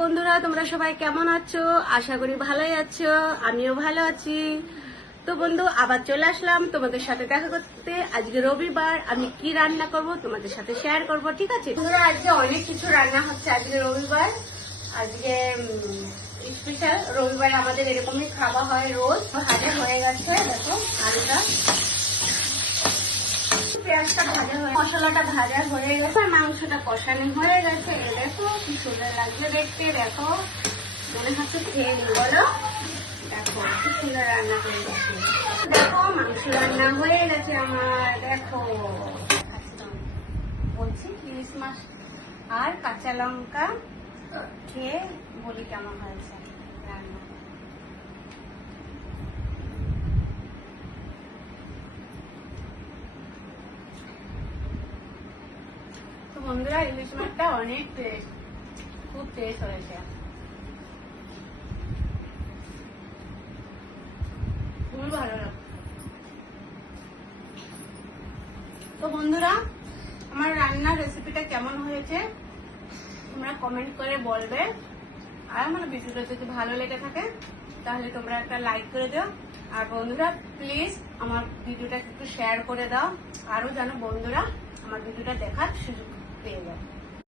বন্ধুরা, তোমরা সবাই কেমন আছো? আশা করি ভালোই আছো, আমিও ভালো আছি। তো বন্ধু, আবার চলে আসলাম তোমাদের সাথে দেখা করতে। আজকে রবিবার, আমি কি রান্না করব তোমাদের সাথে শেয়ার করব, ঠিক আছে বন্ধুরা? আজকে অনেক কিছু রান্না হচ্ছে। আজকে রবিবার, আজকে স্পেশাল। রবিবারে আমাদের এরকমই খাওয়া হয় রোজ। ভাজা হয়ে গেছে, দেখো আলুটা, পেঁয়াজটা ভাজা হয়ে, মশলাটা ভাজা হয়ে গেছে, মাংসটা কষানো হয়ে গেছে। দেখো কি সুন্দর লাগছে দেখতে, দেখো মনে হচ্ছে খেয়ে নি, বলো। দেখো কি সুন্দর রান্না হয়ে গেছে, দেখো মাংস রান্না হয়ে গেছে আমার। দেখো বলছি ইলিশ মাছ আর কাঁচা লঙ্কা খেয়ে বলি কেমন হয়েছে রান্না। তো বন্ধুরা, ইলিশ মাছটা অনেক টেস্ট, খুব টেস্ট হয়েছে, খুবই ভালো লাগে। তো বন্ধুরা, আমার রান্নার রেসিপিটা কেমন হয়েছে তোমরা কমেন্ট করে বলবে। আর আমার ভিডিওটা যদি ভালো লেগে থাকে তাহলে তোমরা একটা লাইক করে দাও। আর বন্ধুরা প্লিজ আমার ভিডিওটা একটু শেয়ার করে দাও, আরো যেন বন্ধুরা আমার ভিডিওটা দেখার সুযোগ পেয়ে যায়।